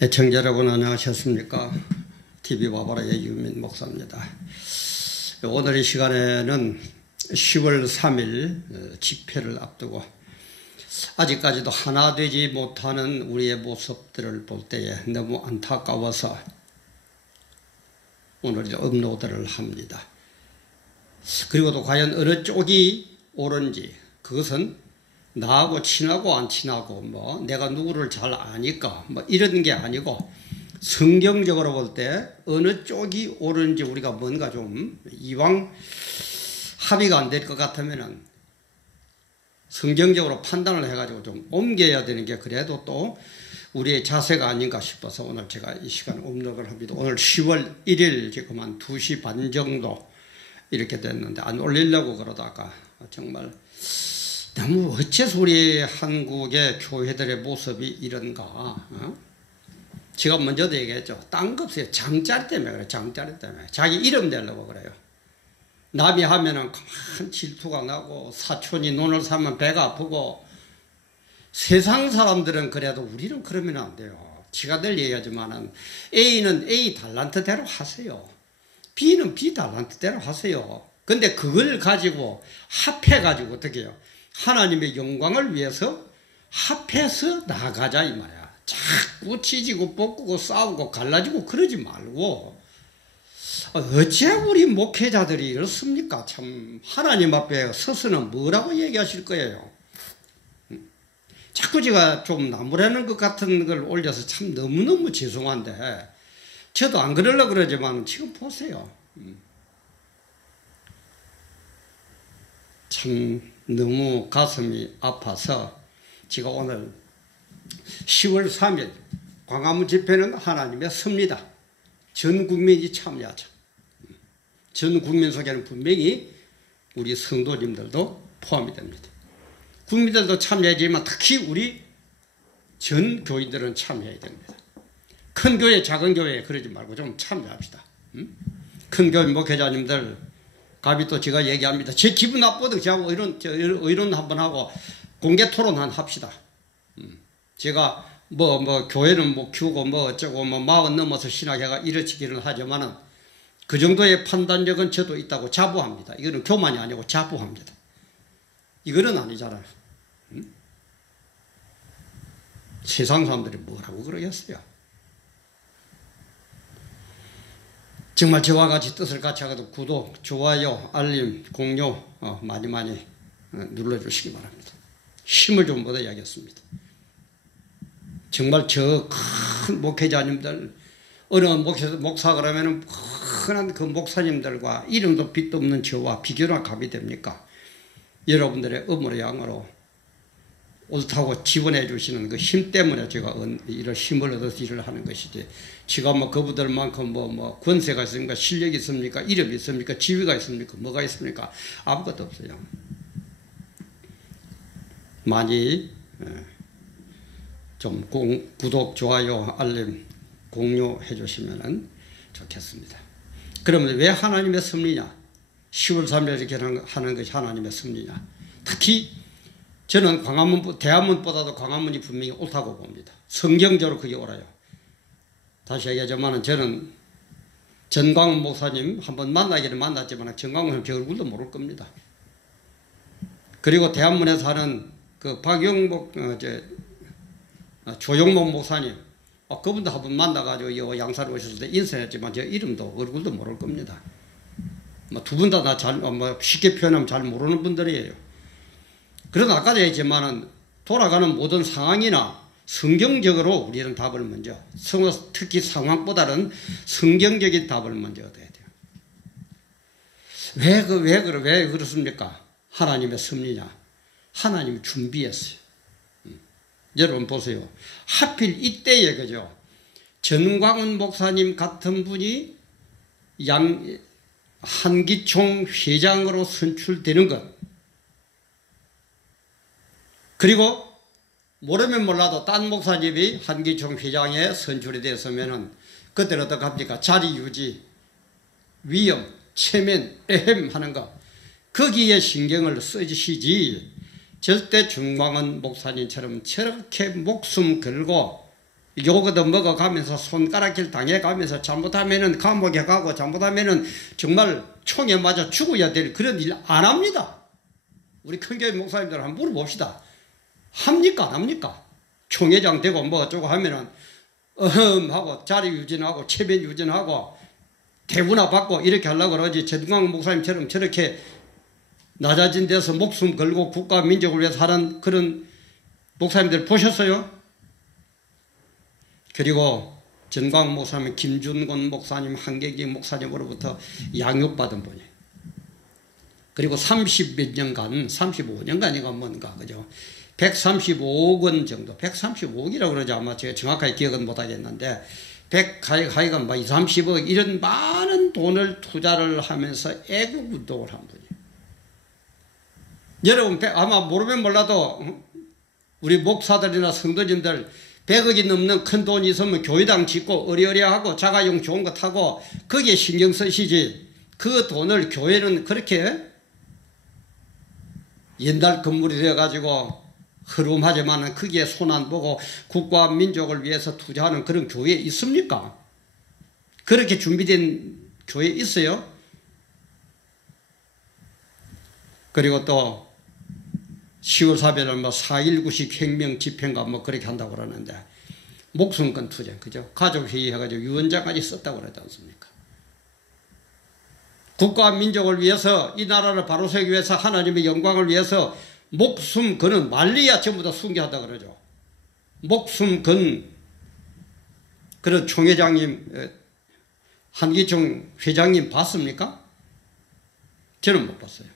애청자 여러분 안녕하셨습니까? TV 바바라의 유민 목사입니다. 오늘 이 시간에는 10월 3일 집회를 앞두고 아직까지도 하나 되지 못하는 우리의 모습들을 볼 때에 너무 안타까워서 오늘 업로드를 합니다. 그리고 또 과연 어느 쪽이 옳은지, 그것은 나하고 친하고 안 친하고 내가 누구를 잘 아니까 이런 게 아니고, 성경적으로 볼 때 어느 쪽이 옳은지 우리가 뭔가 좀 이왕 합의가 안 될 것 같으면은 성경적으로 판단을 해가지고 좀 옮겨야 되는 게 그래도 또 우리의 자세가 아닌가 싶어서 오늘 제가 이 시간 업로드를 합니다. 오늘 10월 1일 지금 한 2시 반 정도 이렇게 됐는데 안 올리려고 그러다가 정말 너무 어째서 우리 한국의 교회들의 모습이 이런가. 제가 먼저도 얘기했죠. 딴 거 없어요. 장자리 때문에 그래요. 장자리 때문에. 자기 이름 내려고 그래요. 남이 하면은 큰 질투가 나고, 사촌이 눈을 사면 배가 아프고, 세상 사람들은 그래도 우리는 그러면 안 돼요. 지가 늘 얘기하지만은 A는 A 달란트대로 하세요. B는 B 달란트대로 하세요. 근데 그걸 가지고 합해가지고 어떻게 해요? 하나님의 영광을 위해서 합해서 나가자 이 말이야. 자꾸 찢고 볶고 싸우고 갈라지고 그러지 말고, 어째 우리 목회자들이 이렇습니까? 참 하나님 앞에 서서는 뭐라고 얘기하실 거예요? 자꾸 제가 좀 나무라는 것 같은 걸 올려서 참 너무너무 죄송한데, 저도 안 그러려고 그러지만 지금 보세요. 참 너무 가슴이 아파서 제가 오늘 10월 3일 광화문 집회는 하나님의 섭니다. 전 국민이 참여하자. 전 국민 속에는 분명히 우리 성도님들도 포함이 됩니다. 국민들도 참여하지만 특히 우리 전 교인들은 참여해야 됩니다. 큰 교회, 작은 교회 그러지 말고 좀 참여합시다. 큰 교회 목회자님들 갑이 또 제가 얘기합니다. 제 기분 나쁘도 저하고 의론 한번 하고 공개 토론 합시다. 제가 교회는 키우고 어쩌고 40 넘어서 신학회가 이르치기는 하지만은 그 정도의 판단력은 저도 있다고 자부합니다. 이거는 교만이 아니고 자부합니다. 이거는 아니잖아요. 세상 사람들이 뭐라고 그러겠어요? 정말 저와 같이 뜻을 같이 하고도 구독, 좋아요, 알림, 공유 많이 눌러주시기 바랍니다. 힘을 좀 얻어야겠습니다. 정말 저 큰 목회자님들, 어느 목사 그러면은 큰 그 목사님들과 이름도 빛도 없는 저와 비교나 갑이 됩니까? 여러분들의 음으로 양으로 옳다고 지원해 주시는 그 힘 때문에 제가 이런 힘을 얻어서 일을 하는 것이지, 제가 그분들만큼 권세가 있습니까? 실력이 있습니까? 이름이 있습니까? 지위가 있습니까? 뭐가 있습니까? 아무것도 없어요. 많이 좀 구독, 좋아요, 알림, 공유해 주시면 좋겠습니다. 그러면 왜 하나님의 섭리냐? 10월 3일 이렇게 하는 것이 하나님의 섭리냐? 특히 저는 대한문보다도 광화문이 분명히 옳다고 봅니다. 성경적으로 그게 옳아요. 다시 얘기하자면 저는 전광훈 목사님 한번 만나기는 만났지만 전광훈 목사님 제 얼굴도 모를 겁니다. 그리고 대한문에서 하는 그 박용복, 조용목 목사님, 그분도 한번 만나가지고 양산에 오셨을 때 인사했지만 제 이름도 얼굴도 모를 겁니다. 두 분 다 쉽게 표현하면 잘 모르는 분들이에요. 그러나 아까도 했지만은 돌아가는 모든 상황이나 성경적으로 우리는 답을 먼저, 특히 상황보다는 성경적인 답을 먼저 얻어야 돼요. 왜 그렇습니까? 하나님의 섭리냐? 하나님이 준비했어요. 여러분 보세요. 하필 이때에 그죠? 전광훈 목사님 같은 분이 한기총 회장으로 선출되는 것, 그리고 모르면 몰라도 딴 목사님이 한기총 회장에 선출이 됐으면은 그때는 어떡합니까? 자리 유지, 위험, 체면, 에헴 하는 거, 거기에 신경을 쓰시지 절대 전광훈 목사님처럼 저렇게 목숨 걸고 요거도 먹어가면서 손가락질 당해가면서 잘못하면은 감옥에 가고 잘못하면은 정말 총에 맞아 죽어야 될 그런 일 안 합니다. 우리 큰교회 목사님들 한번 물어봅시다. 합니까 안 합니까? 총회장 되고 뭐 어쩌고 하면은 하고 자리 유진하고 체면 유진하고 대부나 받고 이렇게 하려고 그러지. 전광 목사님처럼 저렇게 낮아진 데서 목숨 걸고 국가 민족을 위해서 하는 그런 목사님들 보셨어요? 그리고 전광 목사님, 김준곤 목사님, 한계기 목사님으로부터 양육받은 분이에요. 그리고 30몇 년간, 35년간인가 뭔가, 그죠? 135억 원 정도, 135억이라고 그러지 아마 제가 정확하게 기억은 못하겠는데, 100가이가 막 20, 30억 이런 많은 돈을 투자를 하면서 애국운동을 한 분이에요. 여러분 아마 모르면 몰라도 우리 목사들이나 성도진들 100억이 넘는 큰 돈이 있으면 교회당 짓고 어리어리하고 자가용 좋은 거 타고 거기에 신경 쓰시지. 그 돈을 교회는 그렇게 옛날 건물이 되어가지고 흐름하지만 거기에 손 안 보고 국가와 민족을 위해서 투자하는 그런 교회 있습니까? 그렇게 준비된 교회 있어요? 그리고 또 10월 4일날 뭐 4.19식 혁명 집회인가 뭐 그렇게 한다고 그러는데 목숨건 투쟁, 그죠? 가족회의 해가지고 유언장까지 썼다고 그러지 않습니까? 국가와 민족을 위해서 이 나라를 바로 세우기 위해서 하나님의 영광을 위해서 목숨 거는 말리야 전부 다 순교하다 그러죠. 목숨 건 그런 총회장님, 한기총 회장님 봤습니까? 저는 못 봤어요.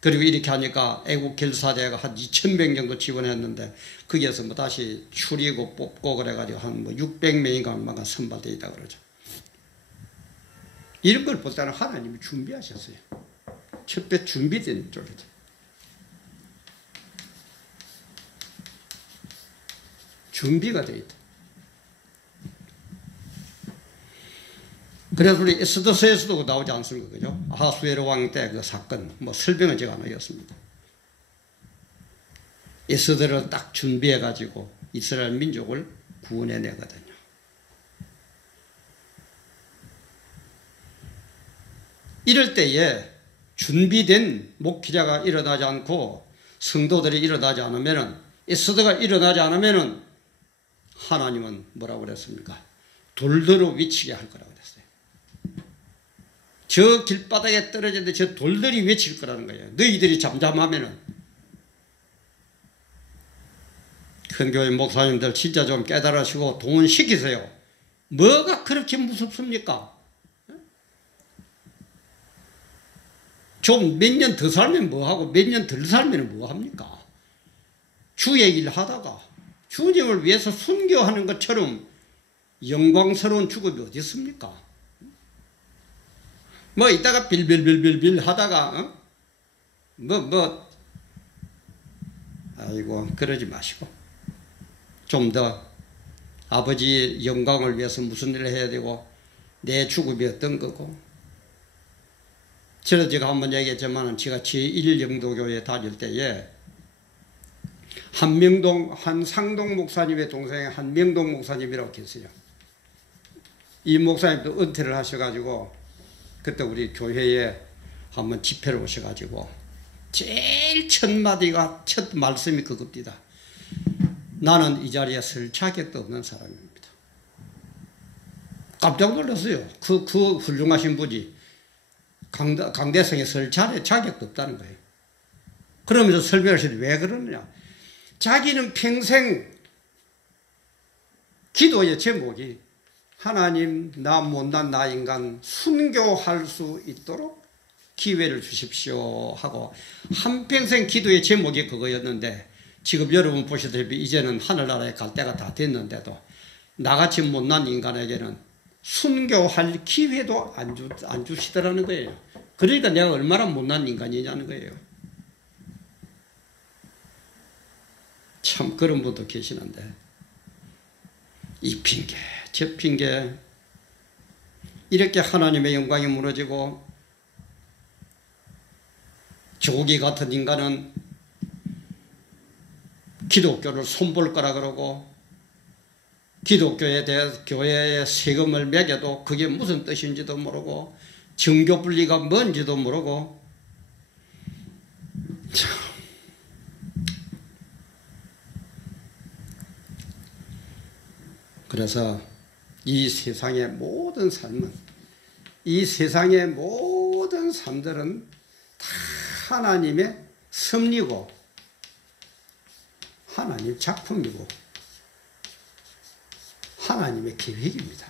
그리고 이렇게 하니까 애국결사대가 한 2,000명 정도 지원했는데 거기에서 뭐 다시 추리고 뽑고 그래가지고 한 뭐 600명인가 얼마가 선발되어 있다 그러죠. 이런 걸 볼 때는 하나님이 준비하셨어요. 첫배 준비된 쪽이죠. 준비가 되어 있다. 그래서 우리 에스더서에서도 나오지 않습니까? 그죠? 아하수에로 왕 때 그 사건, 뭐 설명은 제가 안 하겠습니다. 에스더를 딱 준비해가지고 이스라엘 민족을 구원해내거든요. 이럴 때에 준비된 목회자가 일어나지 않고 성도들이 일어나지 않으면은, 에스더가 일어나지 않으면은 하나님은 뭐라고 그랬습니까? 돌들로 외치게 할 거라고 그랬어요. 저 길바닥에 떨어졌는데 저 돌들이 외칠 거라는 거예요. 너희들이 잠잠하면은. 큰 교회 목사님들 진짜 좀 깨달으시고 동원시키세요. 뭐가 그렇게 무섭습니까? 좀 몇 년 더 살면 뭐하고 몇 년 덜 살면 뭐합니까? 주의 일 하다가 주님을 위해서 순교하는 것처럼 영광스러운 죽음이 어디 있습니까? 뭐 이따가 빌빌빌빌빌 하다가 아이고 그러지 마시고 좀 더 아버지의 영광을 위해서 무슨 일을 해야 되고 내 죽음이 어떤 거고. 제가 한번 얘기했지만 제가 제1영도교회 다닐 때에 한상동 목사님의 동생의 한명동 목사님이라고 계세요. 이 목사님도 은퇴를 하셔가지고 그때 우리 교회에 한번 집회를 오셔가지고 제일 첫 마디가 첫 말씀이 그겁니다. 나는 이 자리에 설 자격도 없는 사람입니다. 깜짝 놀랐어요. 그 훌륭하신 분이 강대성에 설 자격도 없다는 거예요. 그러면서 설명하시는데 왜 그러느냐. 자기는 평생 기도의 제목이 하나님 나 못난 나 인간 순교할 수 있도록 기회를 주십시오 하고 한평생 기도의 제목이 그거였는데 지금 여러분 보시다시피 이제는 하늘나라에 갈 때가 다 됐는데도 나같이 못난 인간에게는 순교할 기회도 안 주시더라는 거예요. 그러니까 내가 얼마나 못난 인간이냐는 거예요. 참 그런 분도 계시는데 이 핑계 저 핑계 이렇게 하나님의 영광이 무너지고 조기 같은 인간은 기독교를 손볼 거라 그러고 기독교에 대해서 교회에 세금을 매겨도 그게 무슨 뜻인지도 모르고 정교 분리가 뭔지도 모르고 참. 그래서 이 세상의 모든 삶은 이 세상의 모든 삶들은 다 하나님의 섭리고 하나님 작품이고 하나님의 계획입니다.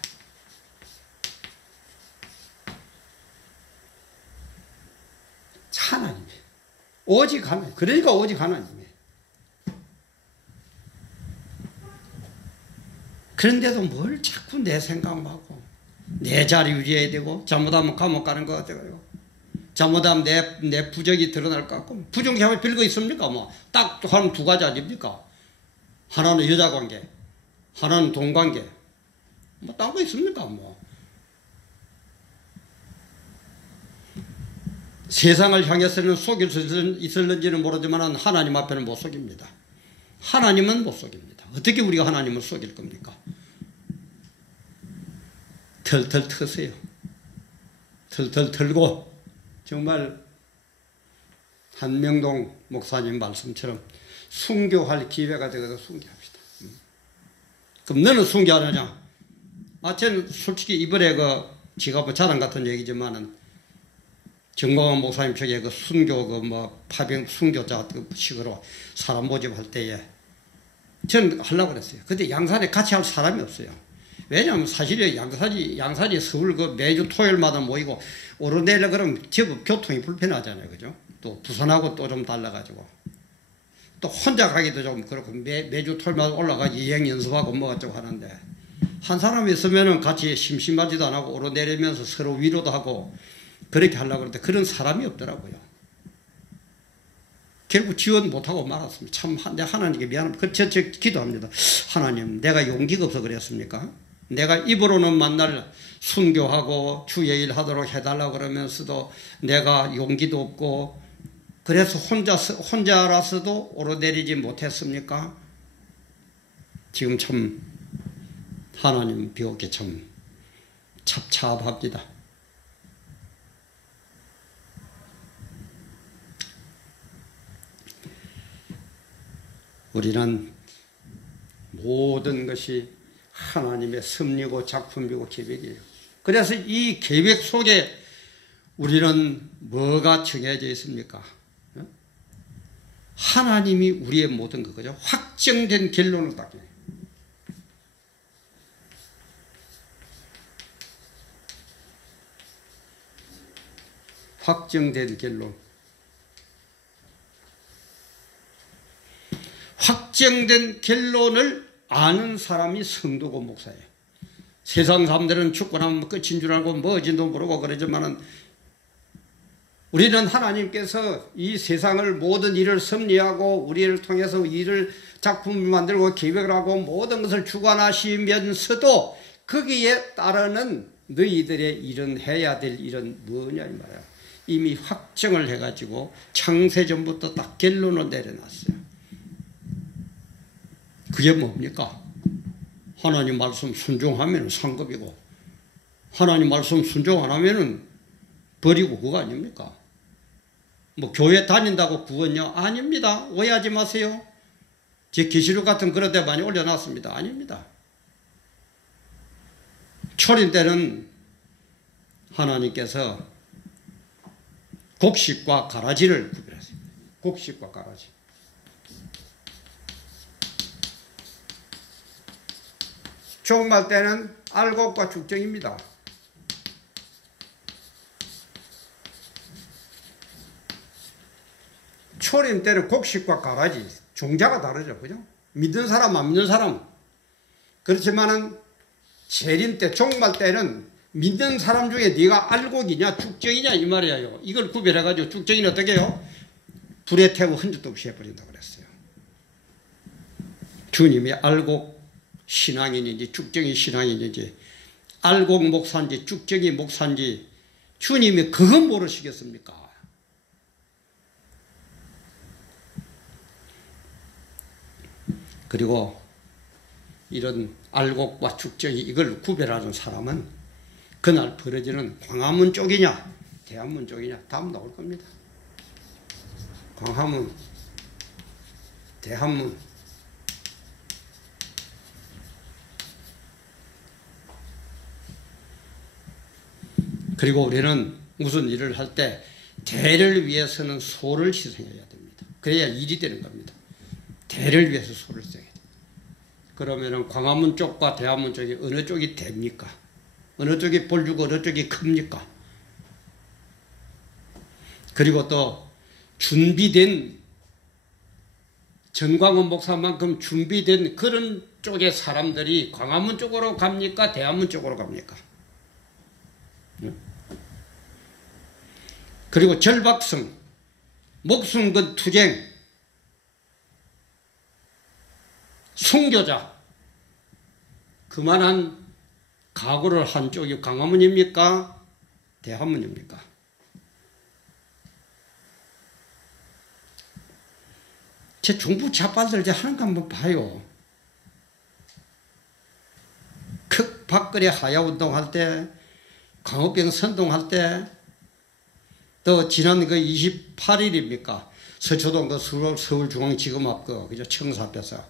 하나님, 오직 하나님. 그러니까 오직 하나님이에요. 그런데도 뭘 자꾸 내 생각만 하고 내 자리 유지해야 되고 잘못하면 감옥 가는 것 같아요. 잘못하면 내 부적이 드러날 것 같고 부정이 하면 별거 있습니까? 뭐 딱 한 두 가지 아닙니까? 하나는 여자관계, 하나는 돈관계. 뭐 딴 거 있습니까? 뭐 세상을 향해서는 속일 수 있을는지는 모르지만 하나님 앞에는 못 속입니다. 하나님은 못 속입니다. 어떻게 우리가 하나님을 속일 겁니까? 털털 터세요. 털털 털고 정말 한명동 목사님 말씀처럼 순교할 기회가 되어서 순교합시다. 그럼 너는 순교하느냐? 저는 솔직히 이번에 지가 뭐 자랑 같은 얘기지만은 정광훈 목사님 쪽에 순교 파병 순교자 식으로 사람 모집할 때에 저는 하려고 그랬어요. 근데 양산에 같이 할 사람이 없어요. 왜냐하면 사실은 양산이 서울 매주 토요일마다 모이고 오르내려 그러면 제법 교통이 불편하잖아요. 그죠? 또 부산하고 또 좀 달라가지고. 또 혼자 가기도 좀 그렇고 매주 토요일마다 올라가 여행 연습하고 뭐 어쩌고 하는데 한 사람이 있으면은 같이 심심하지도 안 하고 오르내리면서 서로 위로도 하고 그렇게 하려고 그랬는데 그런 사람이 없더라고요. 결국 지원 못하고 말았습니다. 참 내가 하나님께 미안합니다. 저 기도합니다. 하나님 내가 용기가 없어 그랬습니까? 내가 입으로는 만날 순교하고 주예일 하도록 해달라고 그러면서도 내가 용기도 없고 그래서 혼자라서도 오르내리지 못했습니까? 지금 참 하나님 비옥에 참 찹찹합니다. 우리는 모든 것이 하나님의 섭리고 작품이고 계획이에요. 그래서 이 계획 속에 우리는 뭐가 정해져 있습니까? 하나님이 우리의 모든 그거죠. 확정된 결론을 딱 해요. 확정된 결론. 확정된 결론을 아는 사람이 성도고 목사예요. 세상 사람들은 죽고 나면 끝인 줄 알고 뭐지도 모르고 그러지만은 우리는 하나님께서 이 세상을 모든 일을 섭리하고 우리를 통해서 일을 작품을 만들고 계획을 하고 모든 것을 주관하시면서도 거기에 따르는 너희들의 일은 해야 될 일은 뭐냐 이 말이야. 이미 확정을 해가지고 창세전부터 딱 결론을 내려놨어요. 그게 뭡니까? 하나님 말씀 순종하면 상급이고 하나님 말씀 순종 안 하면 버리고 그거 아닙니까? 뭐 교회 다닌다고 구원요? 아닙니다. 오해하지 마세요. 제 계시록 같은 그런 데 많이 올려놨습니다. 아닙니다. 초림 때는 하나님께서 곡식과 가라지를 구별했습니다. 곡식과 가라지. 종말 때는 알곡과 죽정입니다. 초림 때는 곡식과 가라지, 종자가 다르죠. 그죠? 믿는 사람, 안 믿는 사람. 그렇지만은 재림 때, 종말 때는 믿는 사람 중에 네가 알곡이냐, 죽정이냐 이 말이에요. 이걸 구별해가지고 죽정이는 어떻게 해요? 불에 태워 흔적도 없이 해버린다고 그랬어요. 주님이 알곡 신앙인인지 죽정이 신앙인인지 알곡 목사인지 죽정이 목사인지 주님이 그건 모르시겠습니까? 그리고 이런 알곡과 죽정이 이걸 구별하는 사람은 그날 벌어지는 광화문 쪽이냐 대한문 쪽이냐 답 나올 겁니다. 광화문, 대한문. 그리고 우리는 무슨 일을 할 때 대를 위해서는 소를 희생해야 됩니다. 그래야 일이 되는 겁니다. 대를 위해서 소를 희생해야 됩니다. 그러면은 광화문 쪽과 대한문 쪽이 어느 쪽이 됩니까? 어느 쪽이 볼주고 어느 쪽이 큽니까? 그리고 또 준비된 전광훈 목사만큼 준비된 그런 쪽의 사람들이 광화문 쪽으로 갑니까? 대한문 쪽으로 갑니까? 그리고 절박성, 목숨 건 투쟁, 순교자, 그만한 각오를 한 쪽이 광화문입니까? 대한문입니까? 제 중부 좌파들 이제 하는 거 한번 봐요. 박근혜 하야운동 할 때, 광우병 선동할 때, 또 지난 그 28일입니까? 서초동 그 서울중앙지검 앞 그죠? 청사 앞에서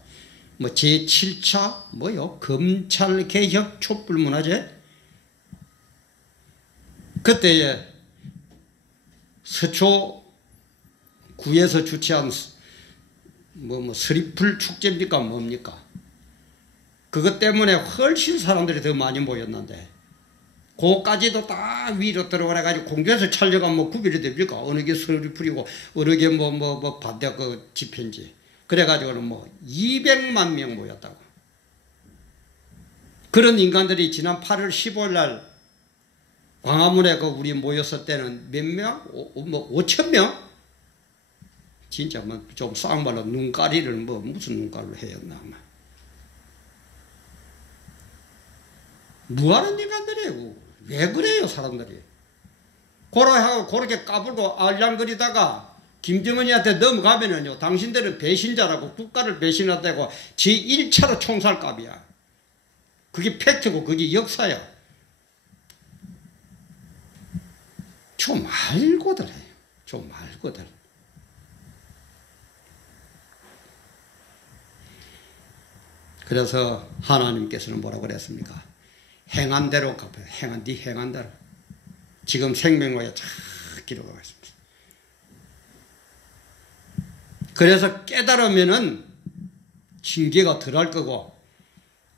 뭐 제7차 뭐요? 검찰개혁 촛불문화제? 그때에 서초구에서 주최한 서리풀 축제입니까? 뭡니까? 그것 때문에 훨씬 사람들이 더 많이 모였는데 그까지도 다 위로 들어가가지고 공주에서 촬영하면 뭐 구별이 됩니까? 어느 게 서리풀이고 어느 게 반대 그 집회인지. 그래가지고는 뭐 200만 명 모였다고. 그런 인간들이 지난 8월 15일 날 광화문에 그 우리 모였을 때는 몇 명? 5천 명? 진짜 뭐 좀 쌍말로 눈가리를 무슨 눈가리로 해였나. 뭐하는 인간들이에요? 왜 그래요, 사람들이? 그렇게 까불고 알랑거리다가 김정은이한테 넘어가면은요, 당신들은 배신자라고 국가를 배신했다고 제1차로 총살값이야. 그게 팩트고 그게 역사야. 좀 알고들 해요. 좀 알고들. 그래서 하나님께서는 뭐라고 그랬습니까? 행한 대로 갚아요. 행한 대로. 지금 생명과에 쫙 기록하고 있습니다. 그래서 깨달으면은 징계가 덜할 거고,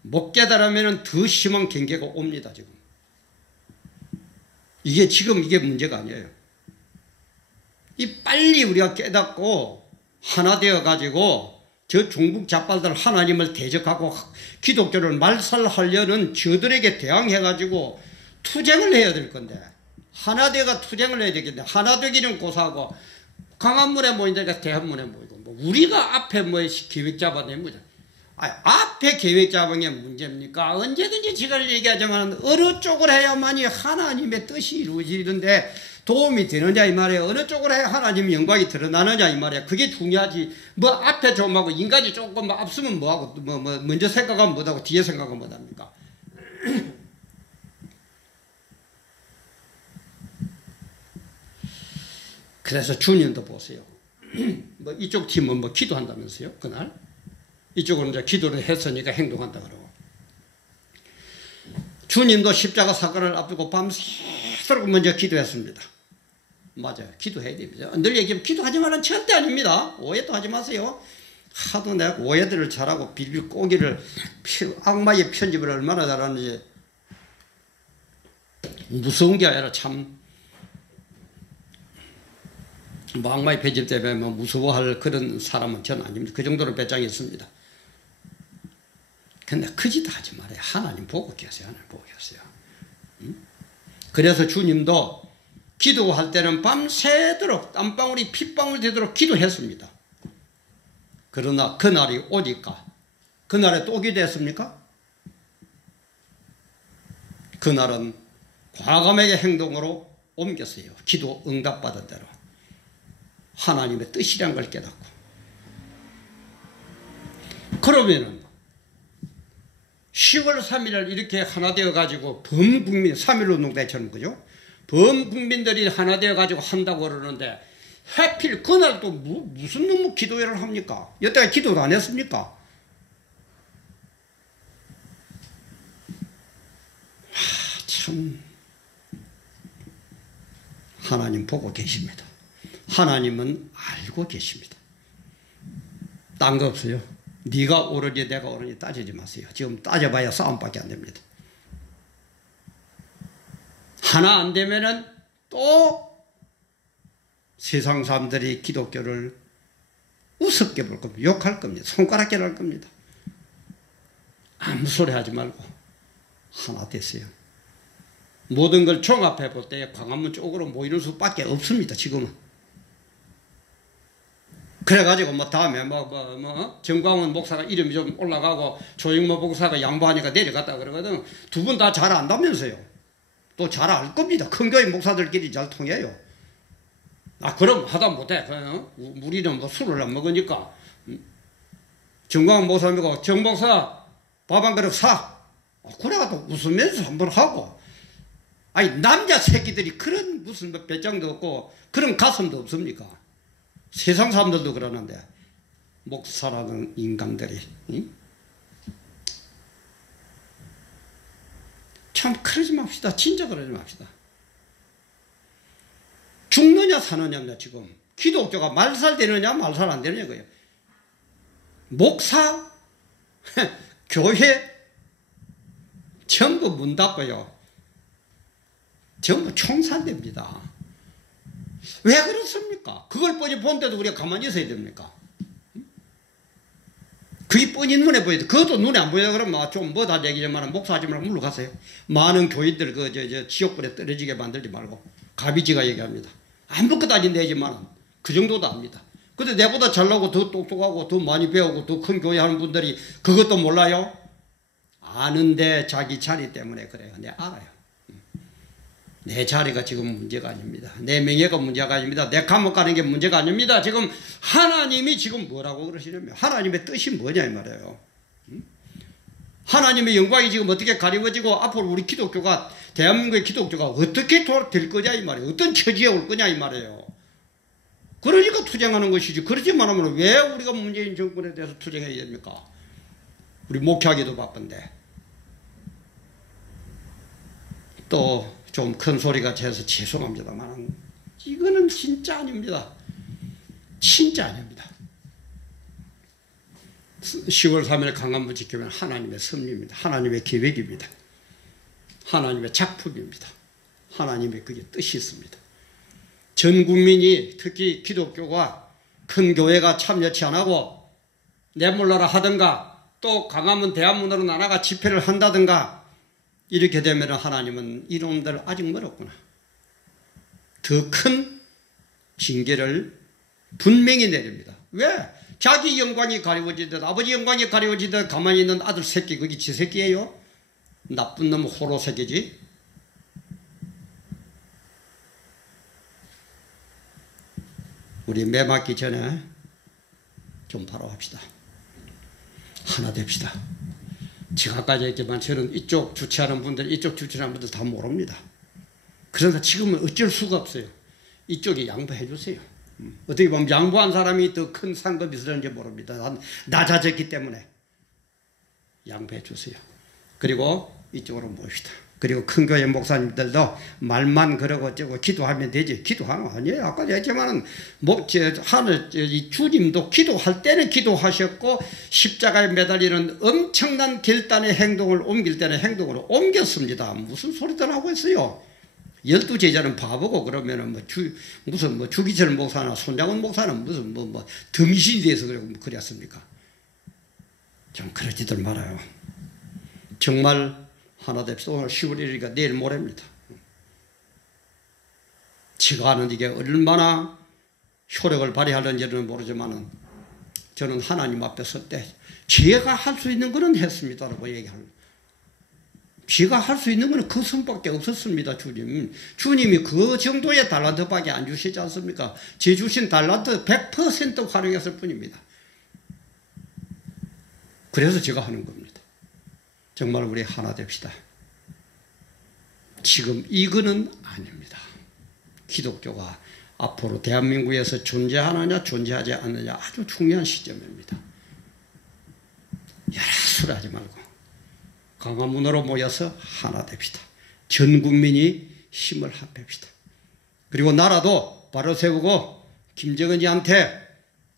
못 깨달으면은 더 심한 경계가 옵니다, 지금. 이게 문제가 아니에요. 빨리 우리가 깨닫고, 하나 되어가지고, 저 중국 좌빨들 하나님을 대적하고 기독교를 말살하려는 저들에게 대항해가지고 투쟁을 해야 될 건데, 하나 되가 투쟁을 해야 되겠는데, 하나 되기는 고사하고 광화문에 모인다니까 대한문에 모이고, 우리가 앞에 계획 잡아낸 거죠. 앞에 계획 잡은 게 문제입니까? 언제든지 지가 얘기하지만 어느 쪽을 해야만이 하나님의 뜻이 이루어지는데 도움이 되느냐 이 말이에요. 어느 쪽으로 해야 하나님의 영광이 드러나느냐 이 말이에요. 그게 중요하지. 앞에 좀 하고 인간이 조금 앞서면 뭐하고 먼저 생각하면 뭐하고 뒤에 생각하면 뭐합니까? 그래서 주님도 보세요. 이쪽 팀은 기도한다면서요, 그날? 이쪽은 이제 기도를 했으니까 행동한다 그러고. 주님도 십자가 사건을 앞두고 밤새도록 먼저 기도했습니다. 맞아요. 기도해야 됩니다. 늘 얘기하면 기도하지 말라는 절대 아닙니다. 오해도 하지 마세요. 하도 내가 오해들을 잘하고 빌빌 꼬기를 악마의 편집을 얼마나 잘하는지 무서운 게 아니라 참 악마의 편집 때문에 무서워할 그런 사람은 저는 아닙니다. 그 정도로 배짱이 있습니다. 근데 그 짓 하지 말아요. 하나님 보고 계세요. 하나님 보고 계세요. 그래서 주님도 기도할 때는 밤새도록 땀방울이 핏방울 되도록 기도했습니다. 그러나 그날이 오니까 그날에 또 기도했습니까? 그날은 과감하게 행동으로 옮겼어요. 기도 응답받은 대로. 하나님의 뜻이란 걸 깨닫고. 그러면은 10월 3일 이렇게 하나 되어가지고 범국민, 3.1운동대처럼, 그죠? 범국민들이 하나 되어가지고 한다고 그러는데, 하필 그날 또 무슨 놈의 기도회를 합니까? 여태까지 기도도 안 했습니까? 참, 하나님 보고 계십니다. 하나님은 알고 계십니다. 딴 거 없어요. 네가 옳으니 내가 옳으니 따지지 마세요. 지금 따져봐야 싸움밖에 안 됩니다. 하나 안 되면은 또 세상 사람들이 기독교를 우습게 볼 겁니다. 욕할 겁니다. 손가락질 할 겁니다. 아무 소리 하지 말고 하나 됐어요. 모든 걸 종합해 볼 때 광화문 쪽으로 모이는 수밖에 없습니다. 지금은. 그래가지고 다음에 정광훈 목사가 이름이 좀 올라가고 조영모 목사가 양보하니까 내려갔다 그러거든. 두 분 다 잘 안다면서요. 또 잘 알 겁니다. 큰 교회 목사들끼리 잘 통해요. 그럼 하다 못해. 우리는 술을 안 먹으니까. 정광훈 목사님이고 정 목사 밥 한 그릇 사. 그래가지고 웃으면서 한번 하고. 남자 새끼들이 그런 무슨 배짱도 없고 그런 가슴도 없습니까? 세상 사람들도 그러는데 목사라는 인간들이 참 그러지 맙시다. 진짜 그러지 맙시다. 죽느냐 사느냐입니다. 지금 기독교가 말살 되느냐 말살 안 되느냐 거예요. 목사 교회 전부 문 닫고요. 전부 총살됩니다. 왜 그렇습니까? 그걸 뻔히 본데도 우리가 가만히 있어야 됩니까? 그게 뻔히 눈에 보여도 그것도 눈에 안 보여 그러면 좀 뭐다 얘기지만 목사하지 말고 물러가세요. 많은 교인들 지옥불에 떨어지게 만들지 말고 가비지가 얘기합니다. 아무것도 아닌 내지만 그 정도도 압니다. 근데 내보다 잘나고 더 똑똑하고 더 많이 배우고 더 큰 교회 하는 분들이 그것도 몰라요? 아는데 자기 자리 때문에 그래요. 내 알아요. 내 자리가 지금 문제가 아닙니다. 내 명예가 문제가 아닙니다. 내 감옥 가는 게 문제가 아닙니다. 지금 하나님이 지금 뭐라고 그러시냐면 하나님의 뜻이 뭐냐 이 말이에요. 하나님의 영광이 지금 어떻게 가리워지고 앞으로 우리 기독교가 대한민국의 기독교가 어떻게 될 거냐 이 말이에요. 어떤 처지에 올 거냐 이 말이에요. 그러니까 투쟁하는 것이지. 그렇지만 하면 왜 우리가 문재인 정권에 대해서 투쟁해야 됩니까? 우리 목회하기도 바쁜데. 또 좀 큰 소리가 돼서 죄송합니다만 이거는 진짜 아닙니다. 진짜 아닙니다. 10월 3일 광화문 지키면 하나님의 섭리입니다. 하나님의 계획입니다. 하나님의 작품입니다. 하나님의 그게 뜻이 있습니다. 전 국민이 특히 기독교가 큰 교회가 참여치 안 하고 내몰라라 하든가 또 광화문 대한문으로 나아가 집회를 한다든가 이렇게 되면 하나님은 이놈들 아직 멀었구나. 더 큰 징계를 분명히 내립니다. 왜? 자기 영광이 가리워지듯 아버지 영광이 가리워지듯 가만히 있는 아들 새끼 그게 지 새끼예요? 나쁜 놈 호로 새끼지. 우리 매 맞기 전에 좀 바로 합시다. 하나 됩시다. 지금까지 했지만 저는 이쪽 주최하는 분들 이쪽 주최하는 분들 다 모릅니다. 그러나 지금은 어쩔 수가 없어요. 이쪽에 양보해 주세요. 어떻게 보면 양보한 사람이 더 큰 상급이 있었는지 모릅니다. 낮아졌기 때문에 양보해 주세요. 그리고 이쪽으로 모입시다. 그리고 큰 교회 목사님들도 말만 그러고 어쩌고 기도하면 되지. 기도하는 거 아니에요. 아까 얘기했지만은 하늘 주님도 기도할 때는 기도하셨고 십자가에 매달리는 엄청난 결단의 행동을 옮길 때는 행동으로 옮겼습니다. 무슨 소리들 하고 있어요. 12제자는 바보고 그러면은 무슨 주기철 목사나 손장훈 목사는 무슨 등신이 돼서 그랬습니까? 좀 그러지들 말아요. 정말 하나 됩시다. 오늘 10월 1일이니까 내일 모레입니다. 제가 하는 이게 얼마나 효력을 발휘하는지는 모르지만 저는 하나님 앞에 설 때 제가 할 수 있는 것은 했습니다라고 얘기합니다. 제가 할 수 있는 것은 그 선밖에 없었습니다. 주님이 그 정도의 달란트밖에 안 주시지 않습니까? 제 주신 달란트 100% 활용했을 뿐입니다. 그래서 제가 하는 겁니다. 정말 우리 하나 됩시다. 지금 이거는 아닙니다. 기독교가 앞으로 대한민국에서 존재하느냐 존재하지 않느냐 아주 중요한 시점입니다. 열화술 하지 말고 광화문으로 모여서 하나 됩시다. 전 국민이 힘을 합합시다. 그리고 나라도 바로 세우고 김정은이한테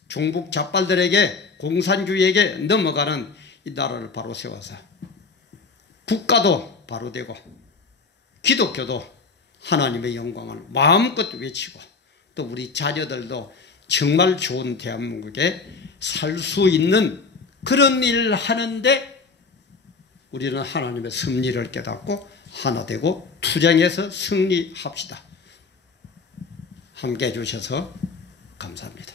종북 잡발들에게 공산주의에게 넘어가는 이 나라를 바로 세워서 국가도 바로 되고 기독교도 하나님의 영광을 마음껏 외치고 또 우리 자녀들도 정말 좋은 대한민국에 살 수 있는 그런 일을 하는데 우리는 하나님의 섭리를 깨닫고 하나 되고 투쟁해서 승리합시다. 함께 해주셔서 감사합니다.